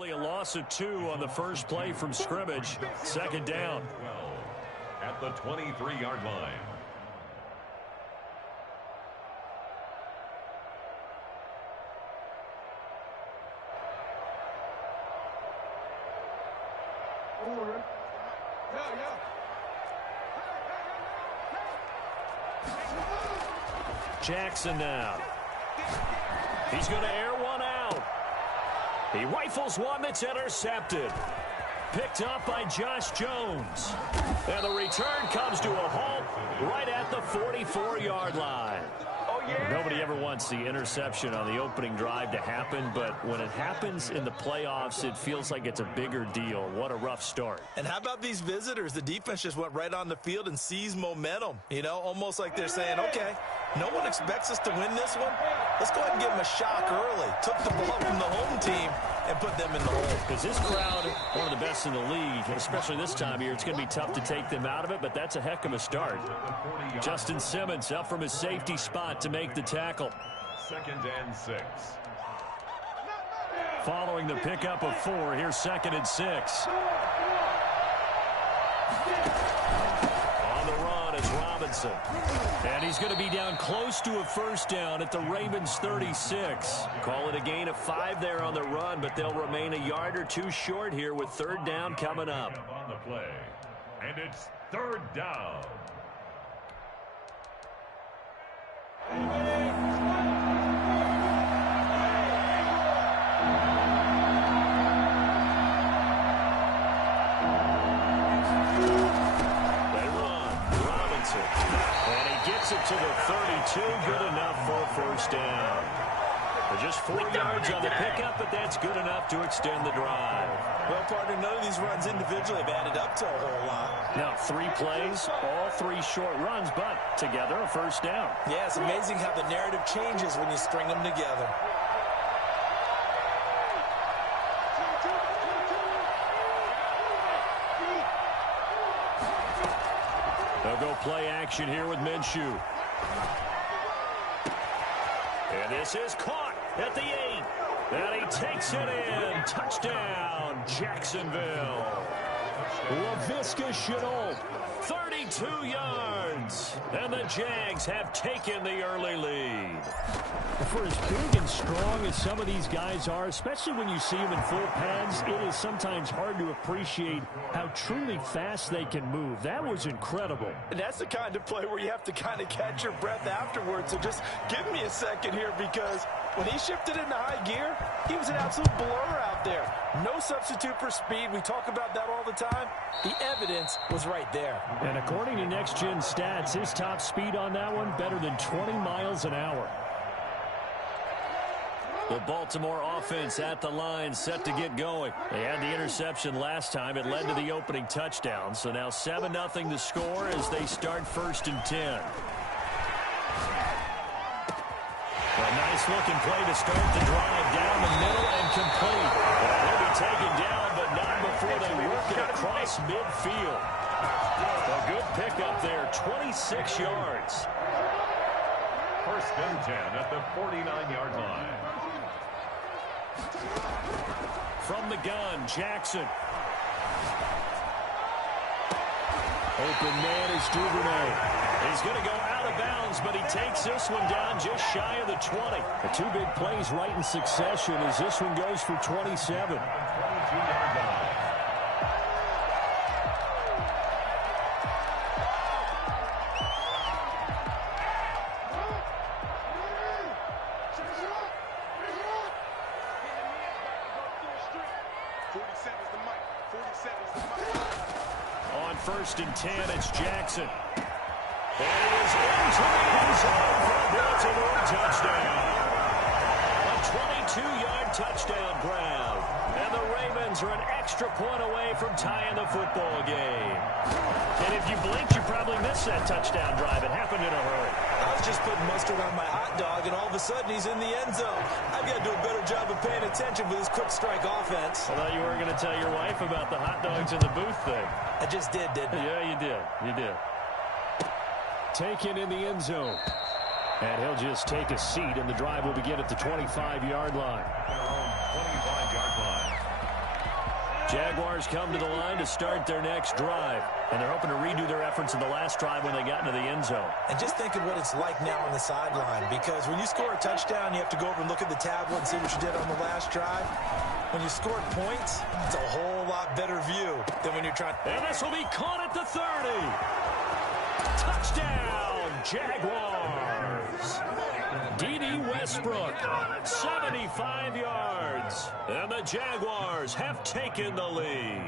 A loss of 2 on the first play from scrimmage. Second down. At the 23-yard line. Jackson now. He's going to air one out. He rifles one that's intercepted. Picked up by Josh Jones. And the return comes to a halt right at the 44-yard line. Nobody ever wants the interception on the opening drive to happen, but when it happens in the playoffs, it feels like it's a bigger deal. What a rough start. And how about these visitors? The defense just went right on the field and seized momentum. You know, almost like they're saying, okay, no one expects us to win this one. Let's go ahead and give them a shock early. Took the ball from the home team and put them in the hole. Because this crowd, one of the best in the league, especially this time of year, it's going to be tough to take them out of it, but that's a heck of a start. Justin Simmons up from his safety spot to make the tackle. 2nd and 6. Following the pickup of 4, here's 2nd and 6. On the run is Robinson. And he's going to be down close to a first down at the Ravens 36. Call it a gain of 5 there on the run, but they'll remain a yard or 2 short here with 3rd down coming up. On the play. And it's 3rd down. It to the 32, good enough for a first down. But just 4 yards on the pickup, but that's good enough to extend the drive. Well, partner, none of these runs individually have added up to a whole lot. Now, 3 plays, all 3 short runs, but together a first down. Yeah, it's amazing how the narrative changes when you string them together. They'll go play action here with Minshew. And this is caught at the 8. And he takes it in. Touchdown, Jacksonville. Laviska Shenault, 32 yards. And the Jags have taken the early lead. For as big and strong as some of these guys are, especially when you see them in full pads, it is sometimes hard to appreciate how truly fast they can move. That was incredible. And that's the kind of play where you have to kind of catch your breath afterwards. So just give me a second here, because when he shifted into high gear, he was an absolute blur out there. No substitute for speed. We talk about that all the time. The evidence was right there. And according to Next Gen Stats, his top speed on that one, better than 20 miles an hour. The Baltimore offense at the line, set to get going. They had the interception last time. It led to the opening touchdown. So now 7-0 the score as they start 1st and 10. A nice-looking play to start the drive down the middle and complete. They'll be taken down, but not before they work it across midfield. A good pickup there, 26 yards. 1st and 10 at the 49-yard line. From the gun, Jackson. Open man is Duvernay. He's going to go out of bounds, but he takes this one down just shy of the 20. The 2 big plays right in succession as this one goes for 27. 22-yard line. On 1st and 10, it's Jackson. And he is into the end zone for a Baltimore touchdown. A 22-yard touchdown grab. And the Ravens are an extra point away from tying the football game. And if you blinked, you probably missed that touchdown drive. It happened in a hurry. I was just putting mustard on my hot dog, and all of a sudden he's in the end zone. I've got to do a better job of paying attention with this quick strike offense. I thought you were going to tell your wife about the hot dogs in the booth thing. I just did, didn't I? Yeah, you did. You did. Taken in the end zone. And he'll just take a seat, and the drive will begin at the 25-yard line. 25-yard line. Jaguars come to the line to start their next drive. And they're hoping to redo their efforts in the last drive when they got into the end zone. And just think of what it's like now on the sideline. Because when you score a touchdown, you have to go over and look at the tablet and see what you did on the last drive. When you score points, it's a whole lot better view than when you're trying. And this will be caught at the 30. Touchdown, Jaguars. D.D. Westbrook, 75 yards. And the Jaguars have taken the lead.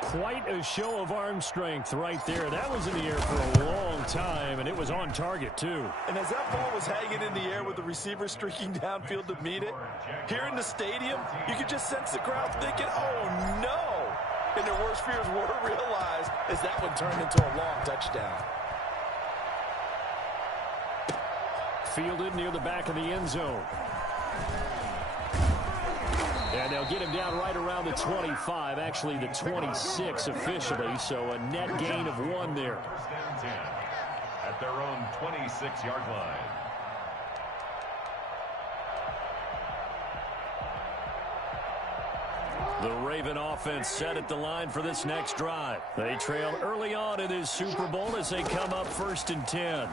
Quite a show of arm strength right there. That was in the air for a long time, and it was on target, too. And as that ball was hanging in the air with the receiver streaking downfield to meet it, here in the stadium, you could just sense the crowd thinking, oh, no. And their worst fears were realized as that one turned into a long touchdown. Fielded near the back of the end zone. And they'll get him down right around the 25, actually the 26 officially, so a net gain of 1 there. First and 10 at their own 26-yard line. The Raven offense set at the line for this next drive. They trail early on in this Super Bowl as they come up 1st and 10.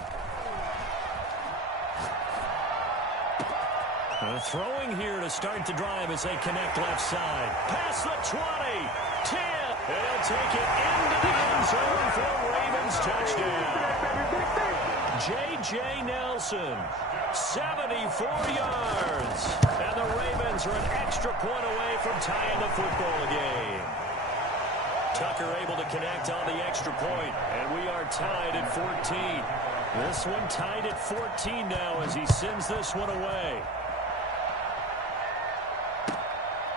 Throwing here to start the drive as they connect left side. Past the 20, 10, and he'll take it into the end zone for a Ravens touchdown. J.J. Nelson, 74 yards. And the Ravens are an extra point away from tying the football game. Tucker able to connect on the extra point, and we are tied at 14. This one tied at 14 now as he sends this one away.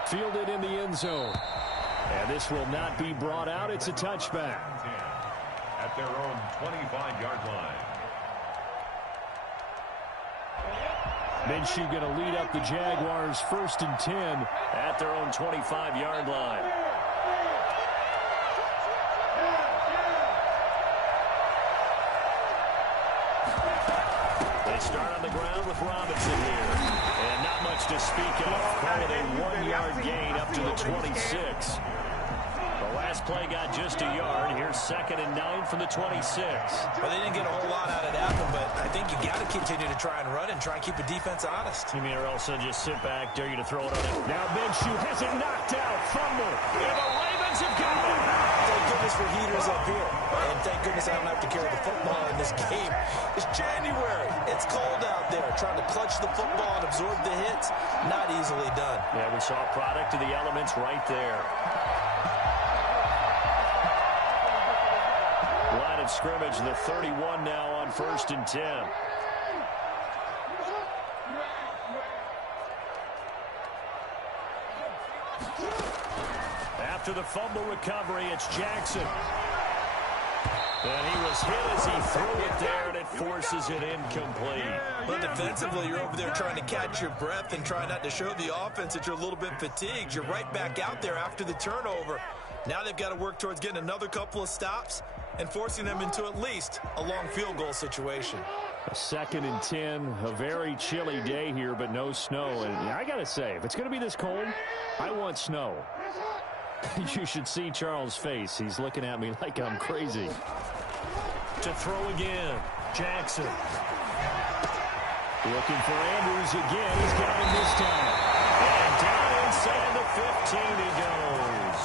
Fielded in the end zone. And this will not be brought out. It's a touchback. At their own 25-yard line. Minshew going to lead up the Jaguars 1st and 10 at their own 25-yard line. They start on the ground with Robinson here. And not much to speak of. Call it a 1-yard gain up to the 26. The last play got just a yard. Here's 2nd and 9 from the 26. Well, they didn't get a whole lot out of that one, but I think you got to continue to try and run and try and keep the defense honest. You mean or else just sit back, dare you to throw it on it. Now Minshew has it knocked out. Fumble. And the Ravens have got it. Thank goodness for heaters up here. And thank goodness I don't have to carry the football in this game. It's January. It's cold out there. Trying to clutch the football and absorb the hits, not easily done. Yeah, we saw a product of the elements right there. Line of scrimmage, the 31 now on 1st and 10. After the fumble recovery, it's Jackson. And he was hit as he threw it there, and it forces it incomplete. Well, defensively, you're over there trying to catch your breath and try not to show the offense that you're a little bit fatigued. You're right back out there after the turnover. Now they've got to work towards getting another couple of stops and forcing them into at least a long field goal situation. A 2nd and 10, a very chilly day here, but no snow. And I got to say, if it's going to be this cold, I want snow. You should see Charles' face. He's looking at me like I'm crazy. To throw again, Jackson. Looking for Andrews again. He's got him this time. And down inside the 15 he goes.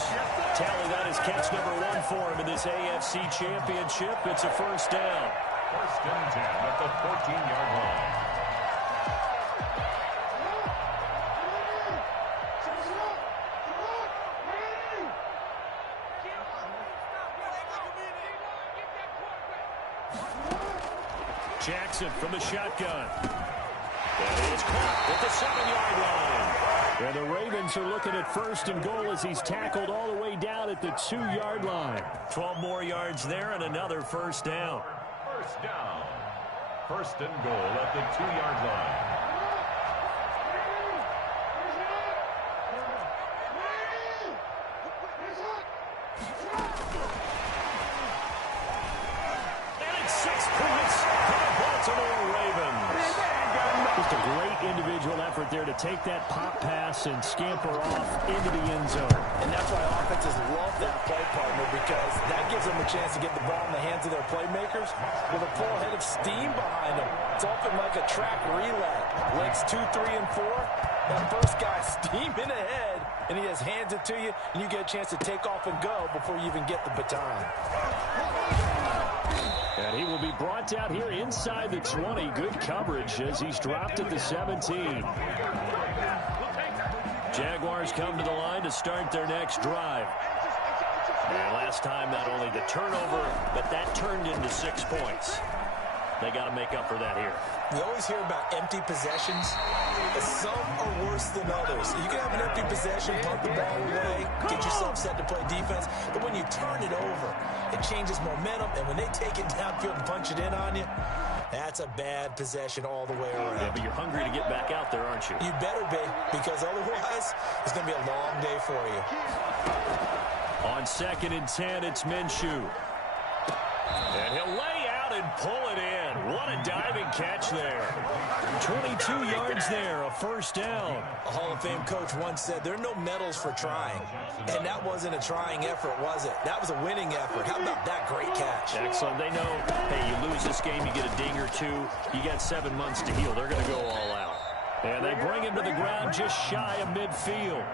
Tally, that is catch number 1 for him in this AFC Championship. It's a 1st down. 1st and 10 at the 14-yard line. Jackson from the shotgun. And it's caught at the 7-yard line. And the Ravens are looking at 1st and goal as he's tackled all the way down at the 2-yard line. 12 more yards there and another 1st down. 1st down. 1st and goal at the 2-yard line. And it's 6 points for the Baltimore Ravens. Just a great individual effort there to take that pop pass and scamper off into the end zone. And that's why offenses love that play, partner, because that gives them a chance to get the ball in the hands of their playmakers with a full head of steam behind them. It's often like a track relay. Legs 2, 3, and 4. That first guy steaming ahead, and he just hands it to you, and you get a chance to take off and go before you even get the baton. And he will be brought down here inside the 20. Good coverage as he's dropped at the 17. Jaguars come to the line to start their next drive. And last time, not only the turnover, but that turned into 6 points. They got to make up for that here. We always hear about empty possessions, but some are worse than others. You can have an empty possession, punt the ball away, get yourself set to play defense, but when you turn it over, it changes momentum, and when they take it downfield and punch it in on you, that's a bad possession all the way around. Yeah, but you're hungry to get back out there, aren't you? You better be, because otherwise, it's going to be a long day for you. On 2nd and 10, it's Minshew. And he'll lay out and pull it in. What a diving catch there. 22 yards there, a first down. A Hall of Fame coach once said, there are no medals for trying. And that wasn't a trying effort, was it? That was a winning effort. How about that great catch? Excellent. They know, hey, you lose this game, you get a ding or two. You got 7 months to heal. They're going to go all out. And they bring him to the ground just shy of midfield.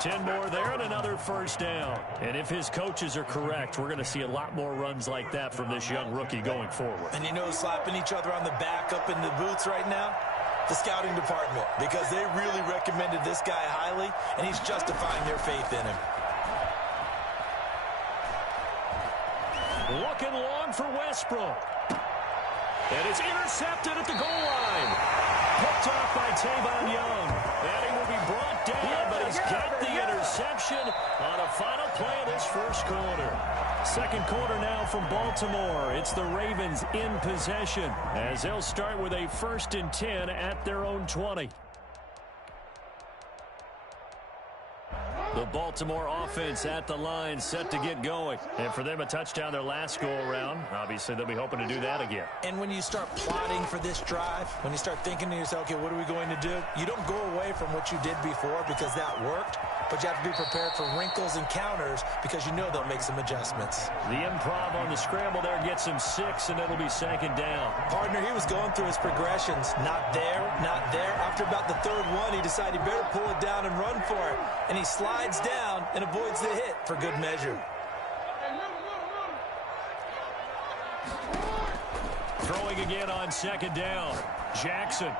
10 more there and another first down. And if his coaches are correct, we're going to see a lot more runs like that from this young rookie going forward. And you know, slapping each other on the back up in the boots right now? The scouting department, because they really recommended this guy highly, and he's justifying their faith in him. Looking long for Westbrook. And it's intercepted at the goal line. Picked off by Tavon Young. And he will be brought down, but he's got the interception on a final play of this first quarter. Second quarter now from Baltimore. It's the Ravens in possession as they'll start with a 1st and 10 at their own 20. The Baltimore offense at the line, set to get going. And for them, a touchdown their last go-around. Obviously, they'll be hoping to do that again. And when you start plotting for this drive, when you start thinking to yourself, okay, what are we going to do? You don't go away from what you did before because that worked, but you have to be prepared for wrinkles and counters because you know they'll make some adjustments. The improv on the scramble there gets him 6, and it'll be 2nd down. Partner, he was going through his progressions. Not there, not there. After about the 3rd one, he decided he better pull it down and run for it. And he slides down and avoids the hit for good measure. Throwing again on 2nd down. Jackson.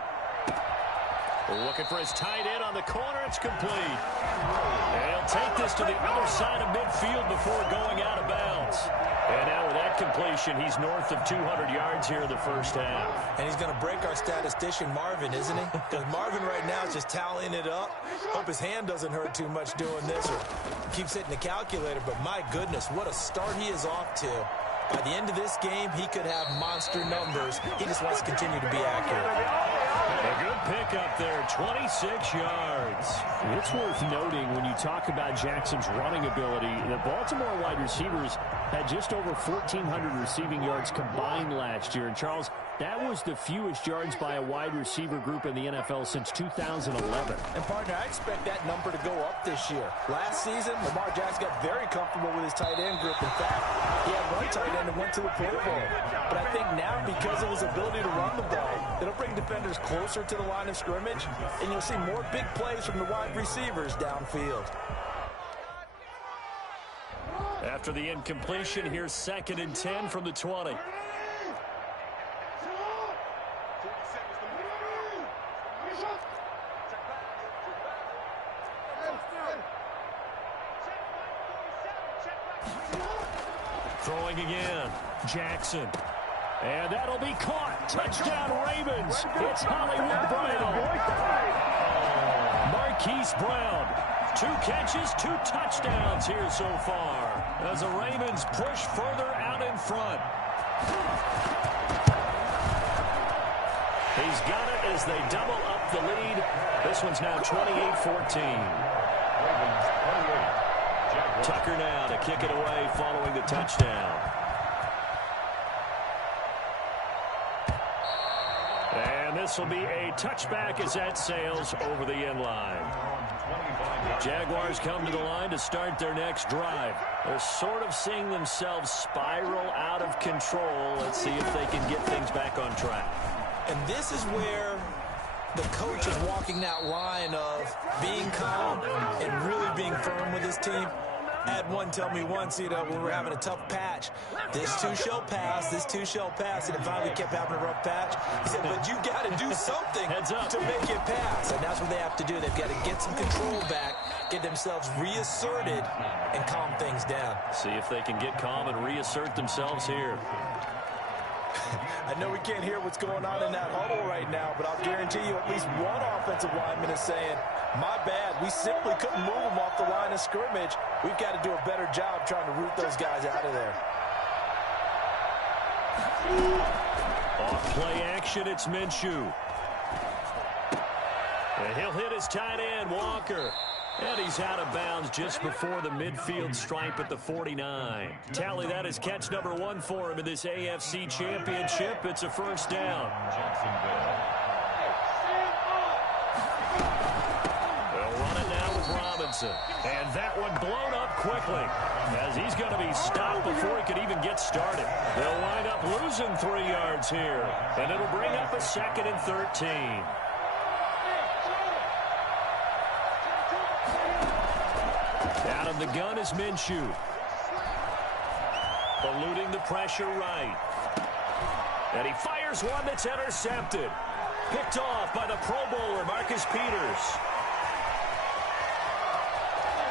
Looking for his tight end on the corner. It's complete. And he'll take this to the other side of midfield before going out of bounds. And now with that completion, he's north of 200 yards here in the first half. And he's going to break our statistician, Marvin, isn't he? Because Marvin right now is just tallying it up. Hope his hand doesn't hurt too much doing this or keeps hitting the calculator. But my goodness, what a start he is off to. By the end of this game, he could have monster numbers. He just wants to continue to be accurate. A good pickup there, 26 yards. It's worth noting when you talk about Jackson's running ability, the Baltimore wide receivers had just over 1,400 receiving yards combined last year. And, Charles, that was the fewest yards by a wide receiver group in the NFL since 2011. And, partner, I expect that number to go up this year. Last season, Lamar Jackson got very comfortable with his tight end group. In fact, he had one tight end that went to the Pro Bowl. But I think now, because of his ability to run the ball, it'll bring defenders closer to the line of scrimmage, and you'll see more big plays from the wide receivers downfield. After the incompletion, here's 2nd and 10 from the 20. Throwing again, Jackson. And that'll be caught. Touchdown, Ravens. It's Hollywood Brown. Marquise Brown. 2 catches, 2 touchdowns here so far as the Ravens push further out in front. He's got it as they double up the lead. This one's now 28-14. Tucker now to kick it away following the touchdown. And this will be a touchback as that sails over the end line. Jaguars come to the line to start their next drive. They're sort of seeing themselves spiral out of control. Let's see if they can get things back on track. And this is where the coach is walking that line of being calm and really being firm with his team. I had one tell me once, when we were having a tough patch, this too shall pass, this too shall pass, and it finally kept having a rough patch. He said, but you got to do something to make it pass, and that's what they have to do. They've got to get some control back, get themselves reasserted, and calm things down. See if they can get calm and reassert themselves here. I know we can't hear what's going on in that huddle right now, but I'll guarantee you at least one offensive lineman is saying, my bad, we simply couldn't move them off the line of scrimmage. We've got to do a better job trying to root those guys out of there. Off play action, it's Minshew. And he'll hit his tight end, Walker. And he's out of bounds just before the midfield stripe at the 49. Tally that is catch number 1 for him in this AFC Championship. It's a first down. They'll run it now with Robinson. And that one blown up quickly as he's going to be stopped before he could even get started. They'll wind up losing 3 yards here. And it'll bring up a 2nd and 13. Out of the gun is Minshew. Eluding the pressure right. And he fires one that's intercepted. Picked off by the Pro Bowler, Marcus Peters.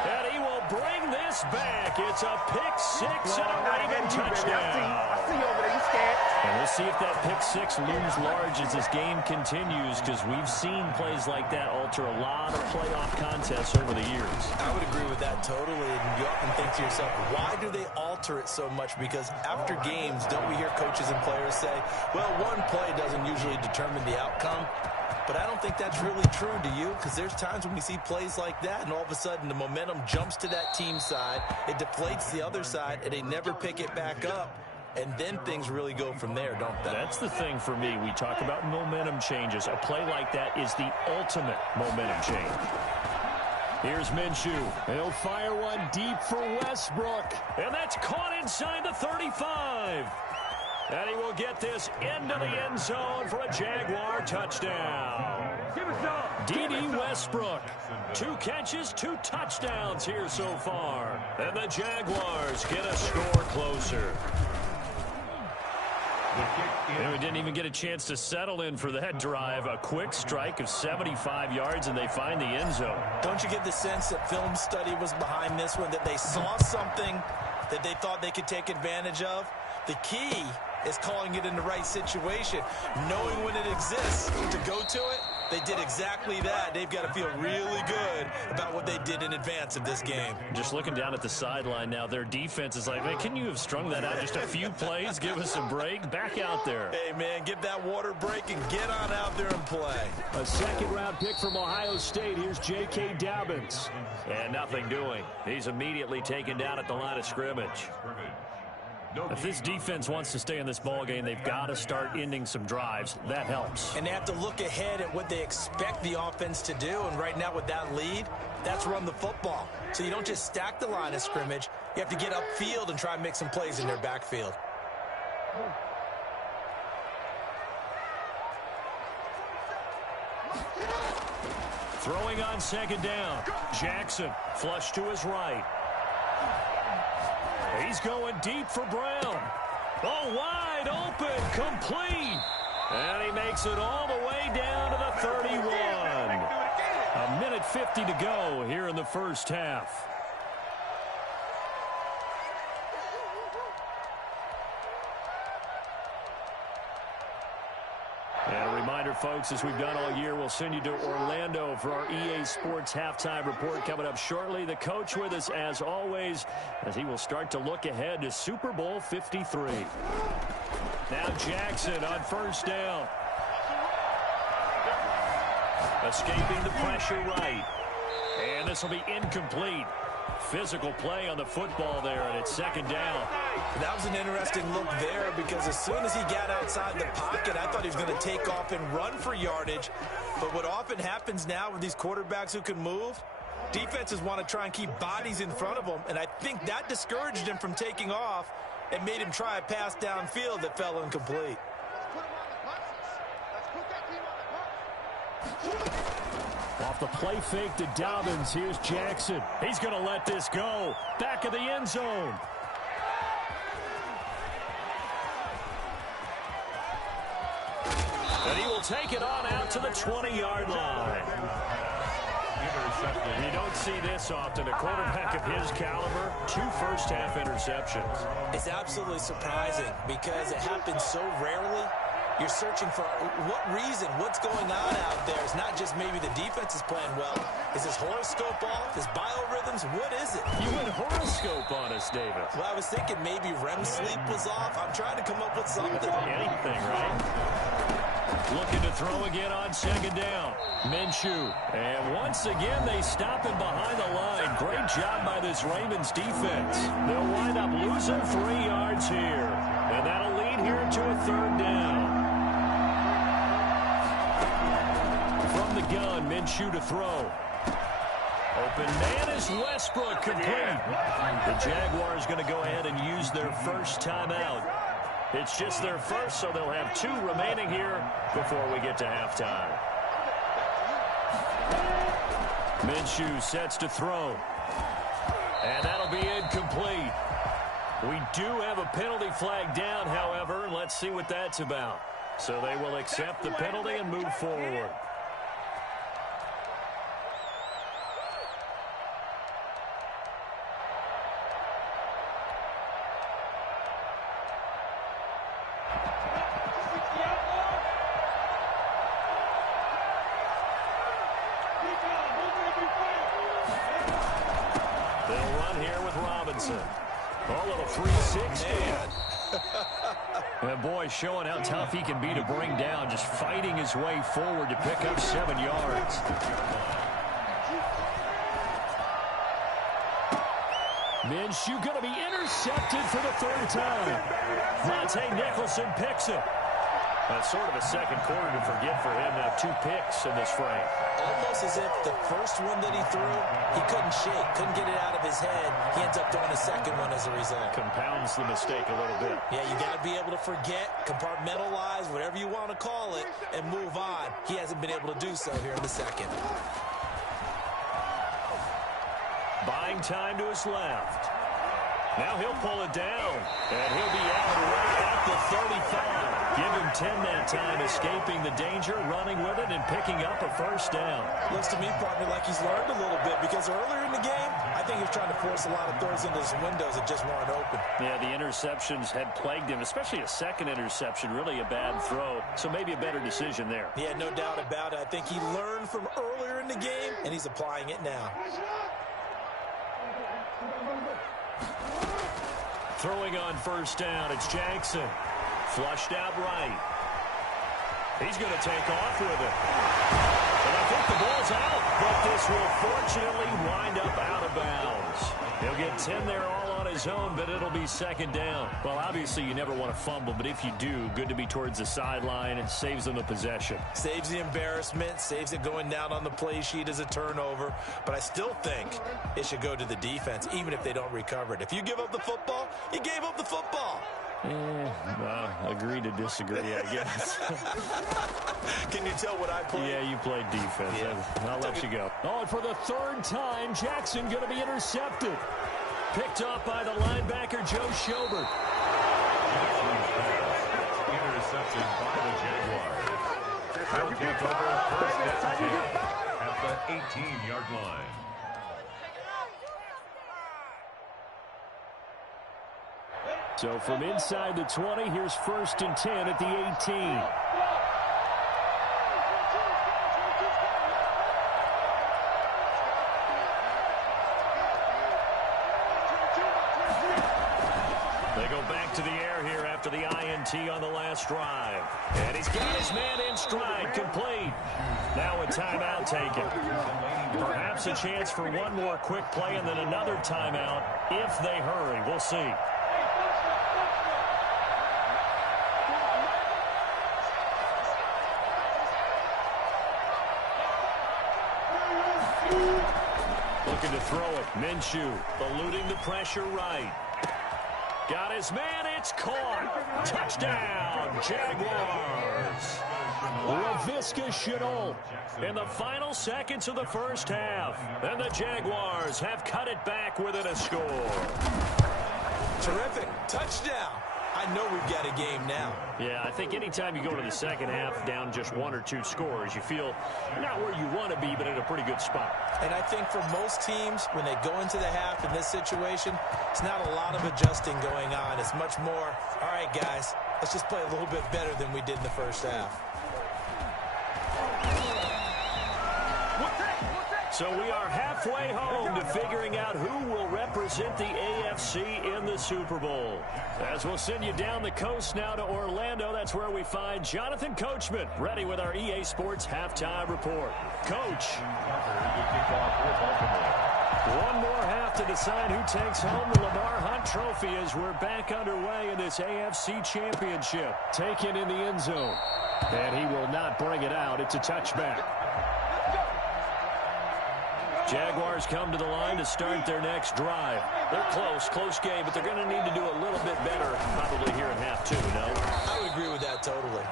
And he will bring this back. It's a pick 6 and a Raven touchdown. I see you over there. You scared? And we'll see if that pick 6 looms large as this game continues, because we've seen plays like that alter a lot of playoff contests over the years. I would agree with that totally. And you often think to yourself, why do they alter it so much? Because after games, don't we hear coaches and players say, well, one play doesn't usually determine the outcome. But I don't think that's really true, do you? Because there's times when we see plays like that, and all of a sudden the momentum jumps to that team side, it deflates the other side, and they never pick it back up. And then things really go from there, don't they? That's the thing for me. We talk about momentum changes. A play like that is the ultimate momentum change. Here's Minshew. He'll fire one deep for Westbrook. And that's caught inside the 35. And he will get this into the end zone for a Jaguar touchdown. D.D. Westbrook. 2 catches, 2 touchdowns here so far. And the Jaguars get a score closer. And we didn't even get a chance to settle in for that drive. A quick strike of 75 yards, and they find the end zone. Don't you get the sense that film study was behind this one, that they saw something that they thought they could take advantage of? The key is calling it in the right situation, knowing when it exists to go to it. They did exactly that. They've got to feel really good about what they did in advance of this game. Just looking down at the sideline now, their defense is like, man, can you have strung that out just a few plays? Give us a break. Back out there. Hey, man, give that water break and get on out there and play. A 2nd-round pick from Ohio State. Here's J.K. Dobbins. And nothing doing. He's immediately taken down at the line of scrimmage. If this defense wants to stay in this ball game, they've got to start ending some drives. That helps. And they have to look ahead at what they expect the offense to do. And right now with that lead, that's run the football. So you don't just stack the line of scrimmage. You have to get upfield and try and make some plays in their backfield. Throwing on 2nd down. Jackson flush to his right. He's going deep for Brown. Oh, wide open, complete. And he makes it all the way down to the 31. A minute 50 to go here in the first half. And a reminder, folks, as we've done all year, we'll send you to Orlando for our EA Sports halftime report coming up shortly. The coach with us, as always, as he will start to look ahead to Super Bowl 53. Now Jackson on first down. Escaping the pressure right. And this will be incomplete. Physical play on the football there, and it's 2nd down. That was an interesting look there, because as soon as he got outside the pocket, I thought he was going to take off and run for yardage. But what often happens now with these quarterbacks who can move, Defenses want to try and keep bodies in front of them, and I think that discouraged him from taking off and made him try a pass downfield that fell incomplete. Off the play fake to Dobbins, here's Jackson. He's going to let this go. Back of the end zone. And he will take it on out to the 20-yard line. You don't see this often. A quarterback of his caliber, 2 first-half interceptions. It's absolutely surprising because it happens so rarely. You're searching for what reason, what's going on out there. It's not just maybe the defense is playing well. Is his horoscope off? His biorhythms? What is it? You went horoscope on us, David. Well, I was thinking maybe REM sleep was off. I'm trying to come up with something. Anything, right? Looking to throw again on second down. Minshew. And once again, they stop him behind the line. Great job by this Ravens defense. They'll wind up losing 3 yards here. And that'll lead here to a 3rd down. From the gun, Minshew to throw. Open man is Westbrook, complete. The Jaguars going to go ahead and use their first timeout. It's just their first, so they'll have 2 remaining here before we get to halftime. Minshew sets to throw. And that'll be incomplete. We do have a penalty flag down, however. Let's see what that's about. So they will accept the penalty and move forward. A little 360. And boy, showing how tough he can be to bring down, just fighting his way forward to pick up 7 yards. Minshew going to be intercepted for the 3rd time. Monte Nicholson picks it. That's sort of a second quarter to forget for him to have 2 picks in this frame. Almost as if the first one that he threw, he couldn't shake, couldn't get it out of his head. He ends up throwing a second one as a result. Compounds the mistake a little bit. Yeah, you got to be able to forget, compartmentalize, whatever you want to call it, and move on. He hasn't been able to do so here in the second. Buying time to his left. Now he'll pull it down, and he'll be out right at the 35. Give him 10 that time, escaping the danger, running with it, and picking up a 1st down. Looks to me, partner, like he's learned a little bit, because earlier in the game, I think he was trying to force a lot of throws into his windows that just weren't open. Yeah, the interceptions had plagued him, especially a second interception, really a bad throw, so maybe a better decision there. Yeah, no doubt about it. I think he learned from earlier in the game, and he's applying it now. Throwing on 1st down, it's Jackson. Flushed out right. He's going to take off with it. And I think the ball's out, but this will fortunately wind up out of bounds. He'll get 10 there all on his own, but it'll be 2nd down. Well, obviously you never want to fumble, but if you do, good to be towards the sideline. It saves them the possession. Saves the embarrassment, saves it going down on the play sheet as a turnover. But I still think it should go to the defense, even if they don't recover it. If you give up the football, you gave up the football. Agree to disagree, I guess. Can you tell what I played? Yeah, you played defense. Yeah. I'll let you go. Oh, and for the 3rd time, Jackson going to be intercepted. Picked off by the linebacker, Joe Schobert. Intercepted by the Jaguars. They'll take over 1st and 10 at the 18-yard line. So from inside the 20, here's 1st and 10 at the 18. They go back to the air here after the INT on the last drive. And he's got his man in stride, complete. Now a timeout taken. Perhaps a chance for one more quick play and then another timeout if they hurry. We'll see. throw it. Minshew eluding the pressure right. Got his man. It's caught. Touchdown, Jaguars. Laviska Shenault in the final seconds of the first half. And the Jaguars have cut it back within a score. Terrific. Touchdown. I know we've got a game now. Yeah, I think anytime you go to the second half down just 1 or 2 scores, you feel not where you want to be, but in a pretty good spot. And I think for most teams, when they go into the half in this situation, it's not a lot of adjusting going on. It's much more, all right, guys, let's just play a little bit better than we did in the first half. So we are halfway home to figuring out who will represent the AFC in the Super Bowl. As we'll send you down the coast now to Orlando, that's where we find Jonathan Coachman, ready with our EA Sports Halftime Report. Coach. One more half to decide who takes home the Lamar Hunt Trophy as we're back underway in this AFC Championship. Taken in the end zone. And he will not bring it out. It's a touchback. Jaguars come to the line to start their next drive. They're close game, but they're going to need to do a little bit better probably here in half 2, no? I would agree with that totally.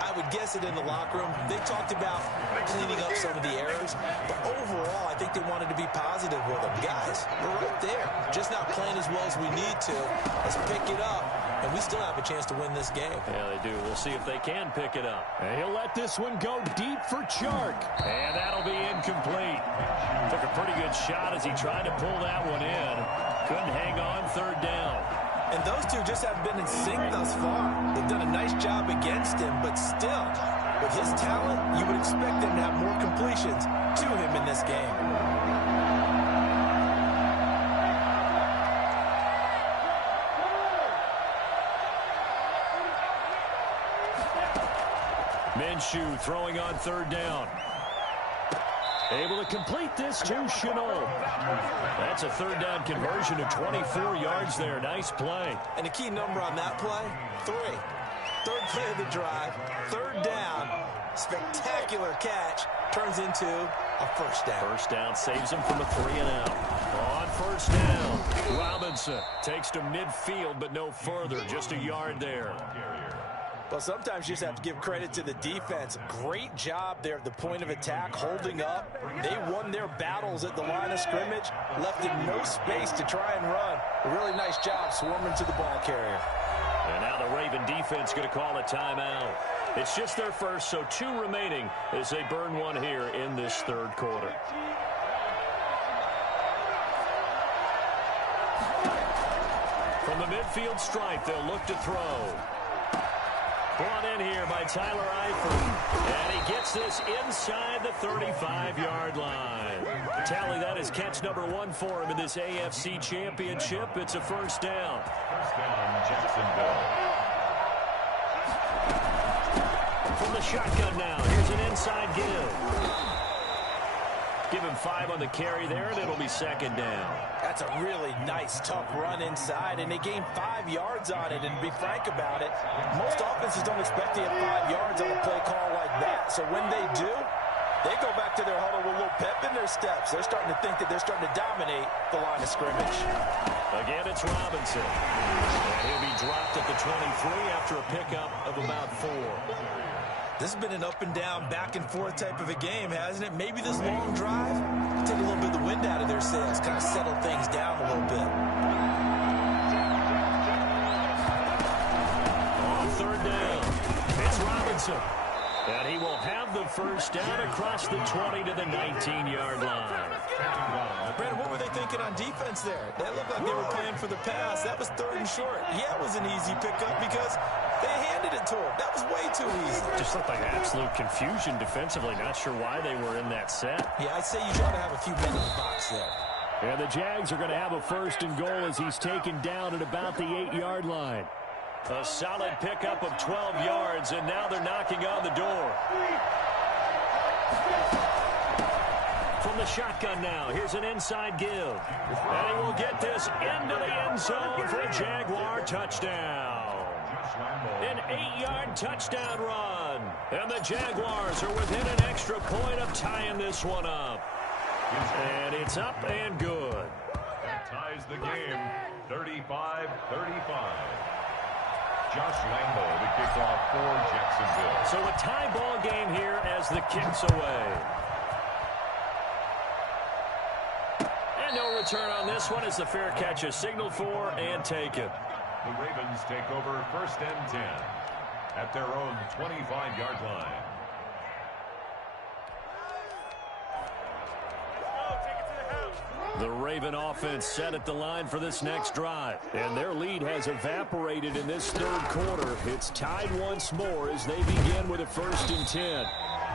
I would guess it in the locker room. They talked about cleaning up some of the errors, but overall, I think they wanted to be positive with them. Guys, we're right there. Just not playing as well as we need to. Let's pick it up, and we still have a chance to win this game. Yeah, they do. We'll see if they can pick it up. And he'll let this one go deep for Chark. And that'll be incomplete. Took a pretty good shot as he tried to pull that one in. Couldn't hang on third down. And those two just haven't been in sync thus far. They've done a nice job against him, but still, with his talent, you would expect them to have more completions to him in this game. Minshew throwing on third down. Able to complete this to Shenault. That's a third down conversion of 24 yards there. Nice play. And the key number on that play, 3. Third play of the drive, third down, spectacular catch, turns into a first down. First down saves him from a 3-and-out. On first down, Robinson takes to midfield, but no further, just a yard there. Well, sometimes you just have to give credit to the defense. Great job there at the point of attack, holding up. They won their battles at the line of scrimmage, left him no space to try and run. A really nice job swarming to the ball carrier. And now the Raven defense going to call a timeout. It's just their first, so 2 remaining as they burn one here in this third quarter. From the midfield stripe, they'll look to throw. Brought in here by Tyler Eifert. And he gets this inside the 35-yard line. Tally, that is catch number 1 for him in this AFC Championship. It's a first down. First down, Jacksonville. From the shotgun now, here's an inside give. Give him 5 on the carry there, and it'll be second down. That's a really nice, tough run inside, and they gained 5 yards on it. And to be frank about it, most offenses don't expect to get 5 yards on a play call like that. So when they do, they go back to their huddle with a little pep in their steps. They're starting to think that they're starting to dominate the line of scrimmage. Again, it's Robinson. And he'll be dropped at the 23 after a pickup of about 4. This has been an up and down, back and forth type of a game, hasn't it? Maybe this long drive take a little bit of the wind out of their sails, kind of settle things down a little bit. On third down, it's Robinson. And he will have the first down across the 20 to the 19-yard line. Brandon, what were they thinking on defense there? That looked like they were playing for the pass. That was third and short. Yeah, it was an easy pickup because they handed it to him. That was way too easy. Just looked like absolute confusion defensively. Not sure why they were in that set. Yeah, I'd say you try to have a few men in the box there. And the Jags are going to have a first and goal as he's taken down at about the 8-yard line. A solid pickup of 12 yards, and now they're knocking on the door. From the shotgun now, here's an inside give. And he will get this into the end zone for a Jaguar touchdown. An 8-yard touchdown run. And the Jaguars are within an extra point of tying this one up. And it's up and good. That ties the game, 35-35. Josh Lambo, the kickoff for Jacksonville. So a tie ball game here as the kick's away. And no return on this one as the fair catch is signaled for and taken. The Ravens take over 1st and 10 at their own 25-yard line. The Raven offense set at the line for this next drive. And their lead has evaporated in this 3rd quarter. It's tied once more as they begin with a 1st and 10.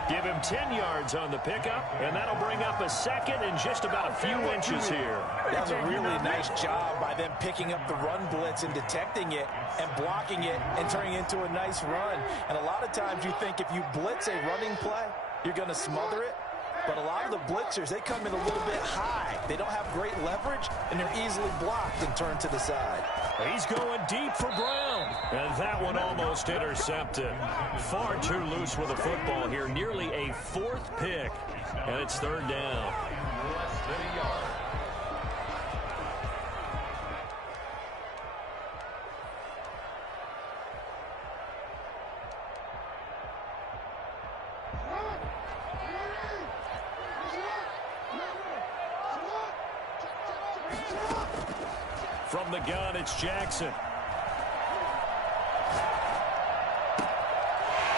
Give him 10 yards on the pickup, and that'll bring up a 2nd and just about a few inches here. That was a really nice job by them picking up the run blitz and detecting it and blocking it and turning it into a nice run. And a lot of times you think if you blitz a running play, you're going to smother it. But a lot of the blitzers, they come in a little bit high. They don't have great leverage, and they're easily blocked and turned to the side. He's going deep for Brown. And that one almost intercepted. Far too loose with the football here. Nearly a 4th pick. And it's 3rd down. Less than a yard. From the gun, it's Jackson.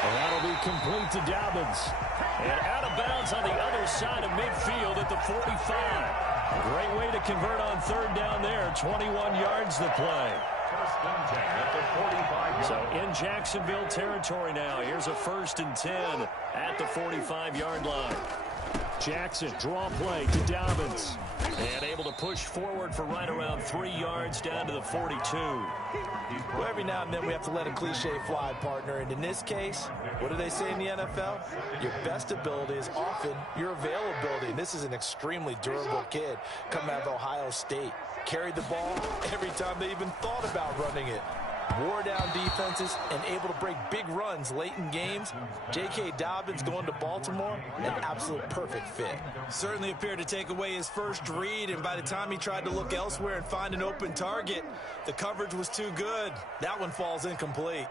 And that'll be complete to Dobbins. And out of bounds on the other side of midfield at the 45. Great way to convert on 3rd down there. 21 yards the play. 1st and 10 at the 45-yard. So in Jacksonville territory now. Here's a 1st and 10 at the 45-yard line. Jackson, draw play to Dobbins. And able to push forward for right around 3 yards down to the 42. Well, every now and then we have to let a cliche fly, partner. And in this case, what do they say in the NFL? Your best ability is often your availability. And this is an extremely durable kid coming out of Ohio State. Carried the ball every time they even thought about running it. Wore down defenses and able to break big runs late in games. J.K. Dobbins going to Baltimore, an absolute perfect fit. Certainly appeared to take away his first read, and by the time he tried to look elsewhere and find an open target, the coverage was too good. That one falls incomplete.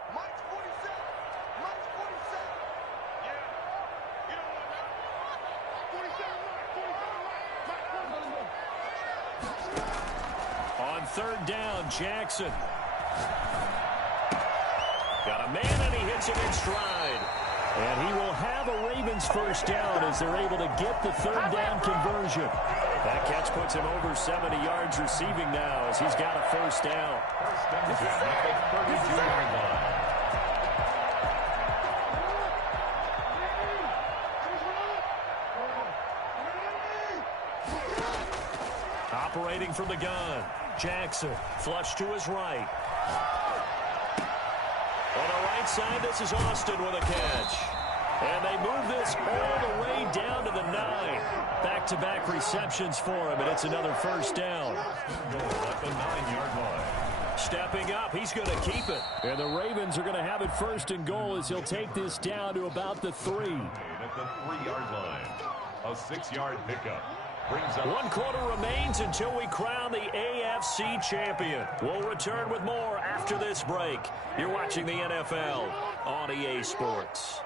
On 3rd down, Jackson. Got a man, and he hits him in stride. And he will have a Ravens 1st down as they're able to get the 3rd down conversion. That catch puts him over 70 yards receiving now as he's got a 1st down. 1st and 10 at the 32-yard line. Operating from the gun, Jackson, flush to his right. On the right side, this is Austin with a catch. And they move this all the way down to the 9. Back-to-back receptions for him, and it's another 1st down. At the 9-yard line. Stepping up, he's going to keep it. And the Ravens are going to have it 1st and goal as he'll take this down to about the 3. At the 3-yard line. A 6-yard pickup. Brings up 1 quarter remains until we crown the AFC champion. We'll return with more after this break. You're watching the NFL on EA Sports.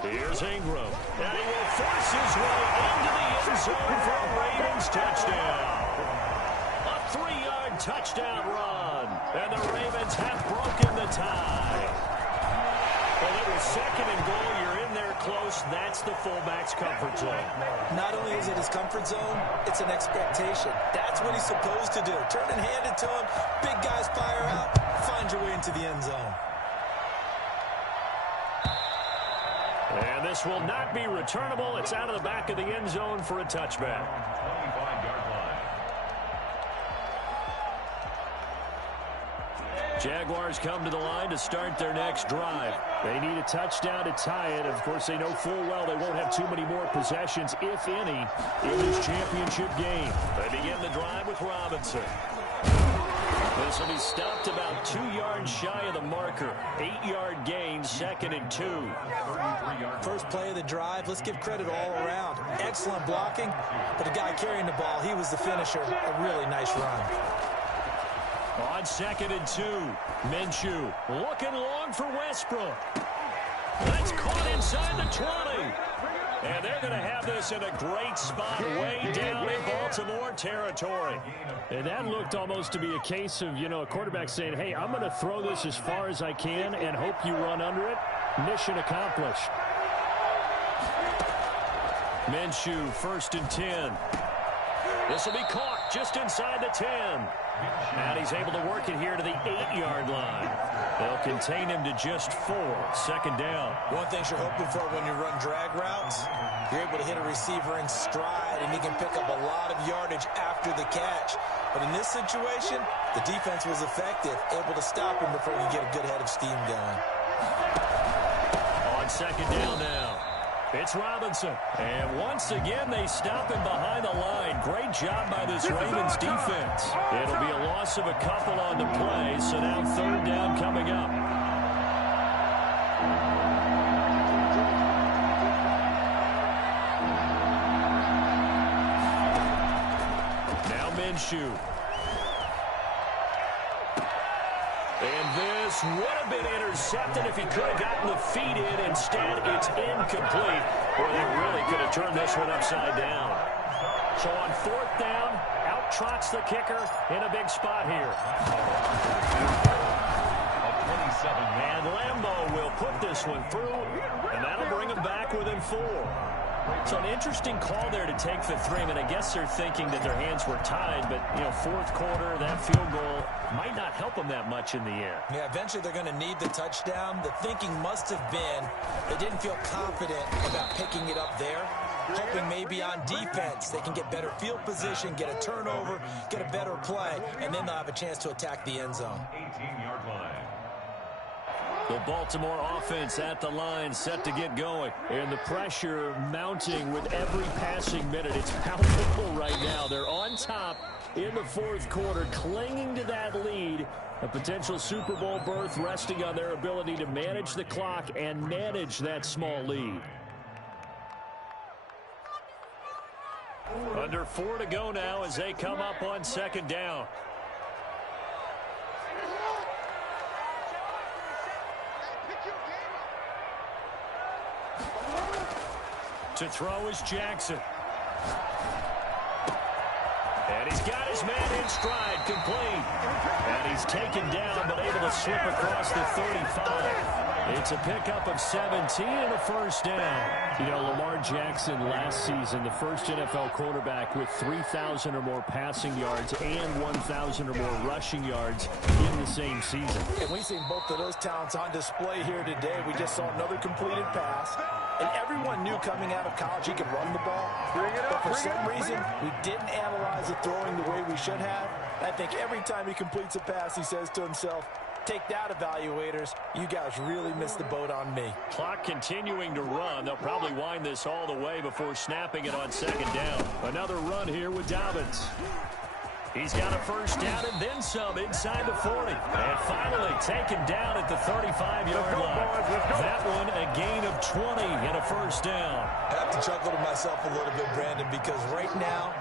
Here's Ingram. And he will force his way into the end zone for a Ravens touchdown. A 3-yard touchdown run. And the Ravens have broken the tie. Well, it was 2nd and goal. You're in there close. That's the fullback's comfort zone. Not only is it his comfort zone, it's an expectation. That's what he's supposed to do. Turn and hand it to him. Big guys fire out. Find your way into the end zone. And this will not be returnable. It's out of the back of the end zone for a touchback. 25-yard line. Jaguars come to the line to start their next drive. They need a touchdown to tie it. Of course, they know full well they won't have too many more possessions, if any, in this championship game. They begin the drive with Robinson. This will be stopped about 2 yards shy of the marker. 8-yard gain, 2nd and 2. First play of the drive, let's give credit all around. Excellent blocking, but the guy carrying the ball, he was the finisher. A really nice run. On 2nd and 2, Minshew looking long for Westbrook. That's caught inside the 20. And they're going to have this in a great spot way down in Baltimore territory. And that looked almost to be a case of, a quarterback saying, hey, I'm going to throw this as far as I can and hope you run under it. Mission accomplished. Minshew, 1st and 10. This will be caught just inside the 10. And he's able to work it here to the 8-yard line. They'll contain him to just 4. 2nd down. One thing you're hoping for when you run drag routes, you're able to hit a receiver in stride, and he can pick up a lot of yardage after the catch. But in this situation, the defense was effective, able to stop him before he could get a good head of steam going. On 2nd down now. It's Robinson. And once again, they stop him behind the line. Great job by this Ravens defense. It'll be a loss of a couple on the play, so now 3rd down coming up. Now Minshew. And this would have been intercepted if he could have gotten the feet in. Instead, it's incomplete. Boy, they really could have turned this one upside down. So on 4th down, out trots the kicker in a big spot here. And Lambeau will put this one through, and that'll bring him back within 4. So an interesting call there to take the 3. I mean, I guess they're thinking that their hands were tied, but, 4th quarter, that field goal might not help them that much in the end. Yeah, eventually they're going to need the touchdown. The thinking must have been they didn't feel confident about picking it up there, hoping maybe on defense they can get better field position, get a turnover, get a better play, and then they'll have a chance to attack the end zone. 18-yard line. The Baltimore offense at the line, set to get going. And the pressure mounting with every passing minute. It's palpable right now. They're on top in the 4th quarter, clinging to that lead. A potential Super Bowl berth resting on their ability to manage the clock and manage that small lead. Under 4 to go now as they come up on 2nd down. To throw is Jackson. And he's got his man in stride, complete. And he's taken down, but able to slip across the 35. It's a pickup of 17 and a 1st down. Lamar Jackson last season, the first NFL quarterback with 3,000 or more passing yards and 1,000 or more rushing yards in the same season. And we've seen both of those talents on display here today. We just saw another completed pass. And everyone knew coming out of college he could run the ball. But for some reason, we didn't analyze the throwing the way we should have. I think every time he completes a pass, he says to himself, take that, evaluators. You guys really missed the boat on me. Clock continuing to run. They'll probably wind this all the way before snapping it on 2nd down. Another run here with Dobbins. He's got a 1st down and then some inside the 40. And finally taken down at the 35-yard line. That one a gain of 20 and a 1st down. I have to chuckle to myself a little bit, Brandon, because right now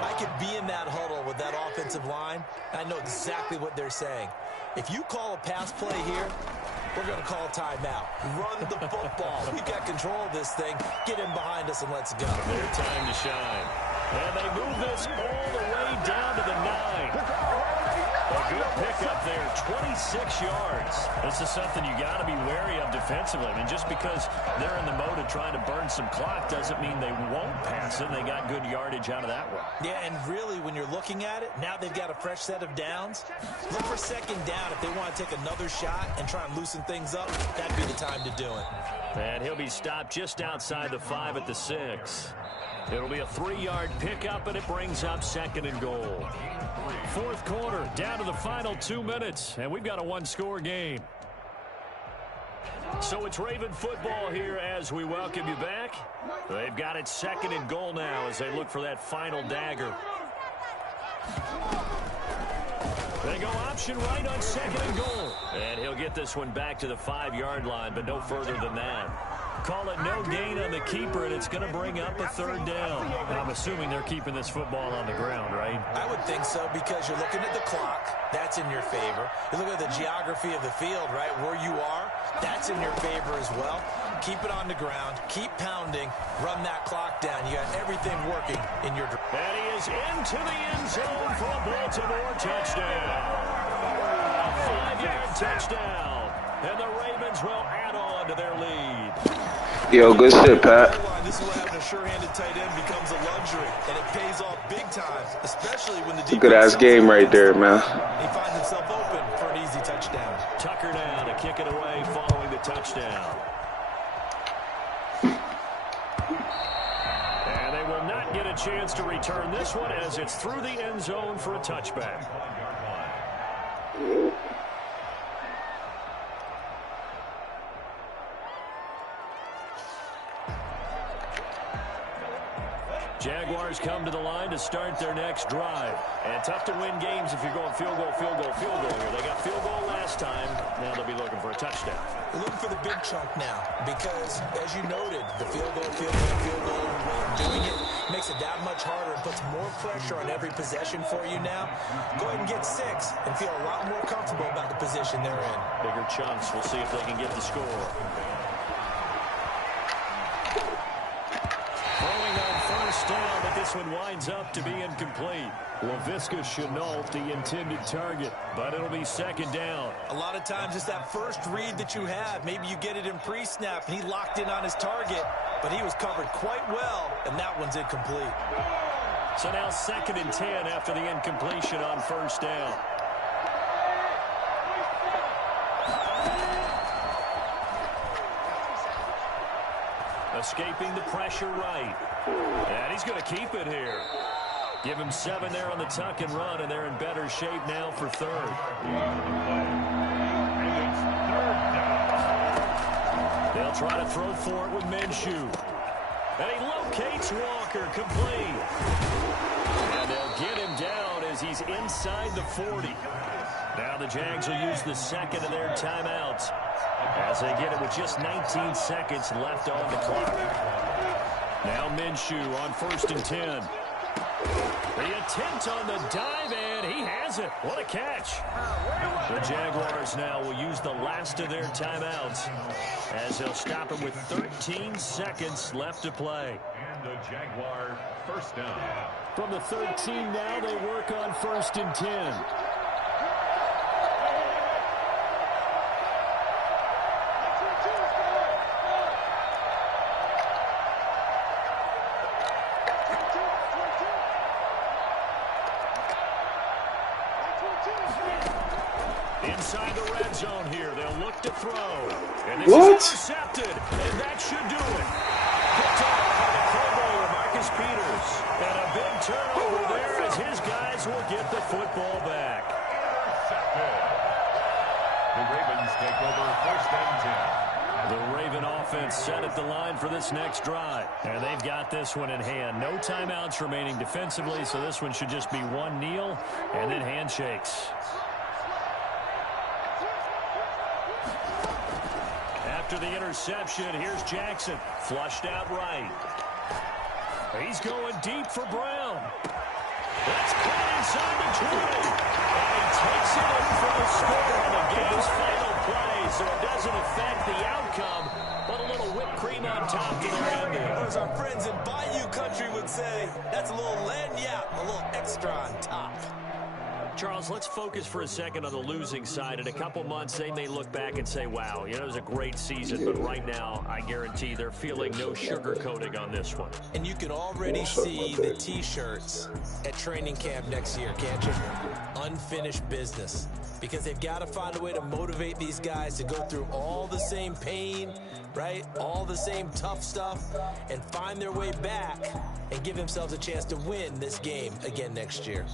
I could be in that huddle with that offensive line. And I know exactly what they're saying. If you call a pass play here, we're going to call a timeout. Run the football. We've got control of this thing. Get in behind us and let's go. Their time to shine. And they move this all the way down to the 9. A good pickup there, 26 yards. This is something you got to be wary of defensively. I mean, just because they're in the mode of trying to burn some clock doesn't mean they won't pass it. They got good yardage out of that one. Yeah, and really, when you're looking at it, now they've got a fresh set of downs. Look for 2nd down. If they want to take another shot and try and loosen things up, that'd be the time to do it. And he'll be stopped just outside the 5 at the 6. It'll be a 3-yard pickup, and it brings up 2nd and goal. 4th quarter, down to the final 2 minutes, and we've got a 1-score game. So it's Raven football here as we welcome you back. They've got it 2nd and goal now as they look for that final dagger. They go option right on 2nd and goal. And he'll get this one back to the 5-yard line, but no further than that. Call it no gain on the keeper, and it's going to bring up a 3rd down. I'm assuming they're keeping this football on the ground, right? I would think so, because you're looking at the clock. That's in your favor. You look at the geography of the field, right, where you are. That's in your favor as well. Keep it on the ground. Keep pounding. Run that clock down. You got everything working in your direction. And he is into the end zone for a Baltimore touchdown. A 5-yard touchdown. And the Ravens will add on to their lead. Yo, good shit, Pat. This is what having a sure-handed tight end becomes a luxury, and it pays off big time, especially when the Good ass game right there, man. He finds himself open for an easy touchdown. Tucker down to kick it away following the touchdown. And they will not get a chance to return this one as it's through the end zone for a touchback. Jaguars come to the line to start their next drive. And tough to win games if you're going field goal, field goal, field goal here. They got field goal last time. Now they'll be looking for a touchdown. We're looking for the big chunk now because, as you noted, the field goal, field goal, field goal way of doing it makes it that much harder and puts more pressure on every possession for you now. Go ahead and get 6 and feel a lot more comfortable about the position they're in. Bigger chunks. We'll see if they can get the score. Down, but this one winds up to be incomplete. Laviska Shenault, the intended target, but it'll be 2nd down. A lot of times it's that first read that you have. Maybe you get it in pre-snap, and he locked in on his target, but he was covered quite well, and that one's incomplete. So now 2nd and 10 after the incompletion on 1st down. Escaping the pressure right. And he's going to keep it here. Give him 7 there on the tuck and run, and they're in better shape now for 3rd. They'll try to throw for it with Minshew. And he locates Walker, complete. And they'll get him down as he's inside the 40. Now the Jags will use the 2nd of their timeouts as they get it with just 19 seconds left on the clock. Now Minshew on 1st and 10. The attempt on the dive, and he has it. What a catch. The Jaguars now will use the last of their timeouts as they'll stop him with 13 seconds left to play. And the Jaguar 1st down. From the 13 now, they work on 1st and 10. Inside the red zone here, they'll look to throw. And this is intercepted, and that should do it. Picked off by the Pro Bowler, Marcus Peters. And a big turnover there as his guys will get the football back. The Ravens take over 1st and 10. The Raven offense set at the line for this next drive. And they've got this one in hand. No timeouts remaining defensively, so this one should just be one kneel and then handshakes. After the interception, here's Jackson. Flushed out right. He's going deep for Brown. That's caught inside the 20. And he takes it in for the score on the game's final play, so it doesn't affect the outcome, but a little whipped cream on top to the ending. Or as our friends in Bayou Country would say, that's a little lagniappe, a little extra on top. Charles, let's focus for a second on the losing side. In a couple months, they may look back and say, wow, it was a great season. But right now, I guarantee they're feeling no sugarcoating on this one. And you can already see the T-shirts at training camp next year, can't you? Unfinished business. Because they've got to find a way to motivate these guys to go through all the same pain, right? All the same tough stuff, and find their way back and give themselves a chance to win this game again next year.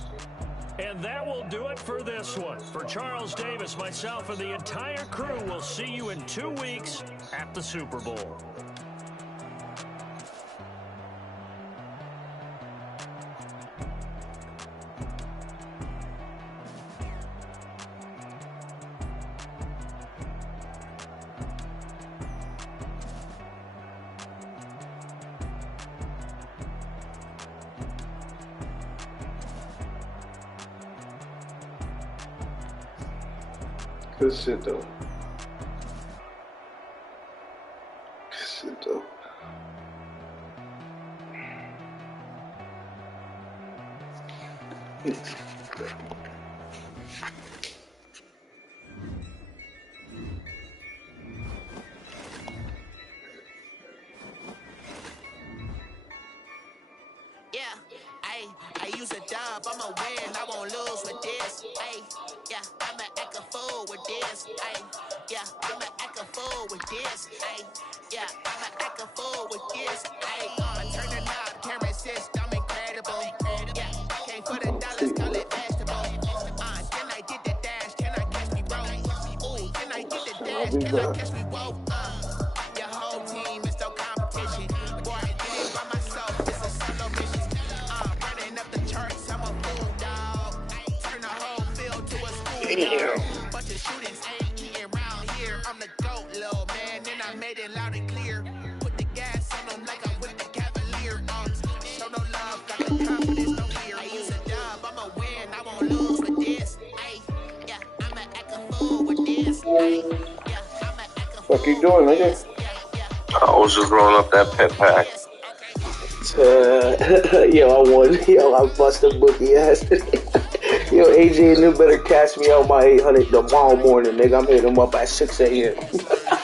And that will do it for this one. For Charles Davis, myself, and the entire crew, we'll see you in 2 weeks at the Super Bowl. Good shit though. Good shit though. I use a dub, I'ma win, I won't lose with this. I'ma act a fool with this. I'ma act a fool with this. I'ma act a fool with this. I turn the knob, can't resist, I'm incredible. Came for the dollars, call it vegetable. Can I get the dash? Can I catch me roll? Ooh, can I get the dash? Can I catch me roll? Your whole team is no competition. Boy, I did it by myself, it's a solo mission. Running up the charts, I'm a fool, dog. Turn the whole field to a school, dog. Bunch of shootings ain't eating around here. I'm the GOAT, little man, and I made it loud and clear. Put the gas on them like I'm with the Cavalier. Show no love, got the confidence, no fear. I use a dub, I'ma win, I won't lose with this. I'ma act a fool with this. I'ma act a fool. What you doing, nigga? I was just rolling up that pet pack. Yo, I won. Yo, I busted bookie ass. Yo, AJ, you better cash me out my 800 tomorrow morning, nigga. I'm hitting him up at 6 a.m.